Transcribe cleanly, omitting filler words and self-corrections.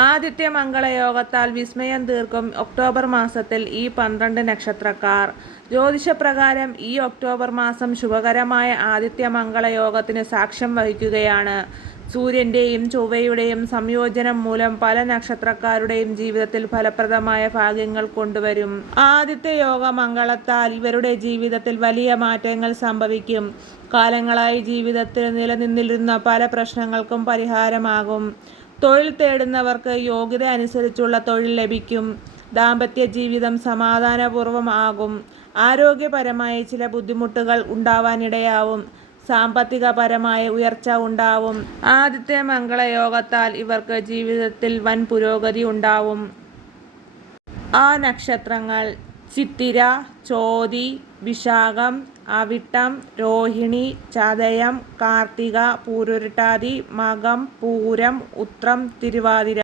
ആദിത്യ മംഗളയോഗത്താൽ വിസ്മയം തീർക്കും ഒക്ടോബർ മാസത്തിൽ ഈ 12 നക്ഷത്രക്കാർ. ജ്യോതിഷപ്രകാരം ഈ ഒക്ടോബർ മാസം ശുഭകരമായ ആദിത്യ മംഗളയോഗത്തിന് സാക്ഷ്യം വഹിക്കുകയാണ്. സൂര്യന്റെയും ചൊവ്വയുടെയും സംയോജനം മൂലം പല നക്ഷത്രക്കാരുടെയും ജീവിതത്തിൽ ഫലപ്രദമായ ഭാഗ്യങ്ങൾ കൊണ്ടുവരും. ആദിത്യയോഗ മംഗളത്താൽ ഇവരുടെ ജീവിതത്തിൽ വലിയ മാറ്റങ്ങൾ സംഭവിക്കും. കാലങ്ങളായി ജീവിതത്തിൽ നിലനിന്നിരുന്ന പല പ്രശ്നങ്ങൾക്കും പരിഹാരമാകും. തൊഴിൽ തേടുന്നവർക്ക് യോഗ്യത അനുസരിച്ചുള്ള തൊഴിൽ ലഭിക്കും. ദാമ്പത്യ ജീവിതം സമാധാനപൂർവ്വം ആകും. ആരോഗ്യപരമായ ചില ബുദ്ധിമുട്ടുകൾ ഉണ്ടാവാനിടയാവും. സാമ്പത്തികപരമായ ഉയർച്ച ഉണ്ടാവും. ആദിത്യ മംഗളയോഗത്താൽ ഇവർക്ക് ജീവിതത്തിൽ വൻ പുരോഗതി ഉണ്ടാവും. ആ നക്ഷത്രങ്ങൾ: ചിത്തിര, ചോതി, വിശാഖം, അവിട്ടം, രോഹിണി, ചതയം, കാർത്തിക, പൂരുരുട്ടാതി, മകം, പൂരം, ഉത്രം, തിരുവാതിര.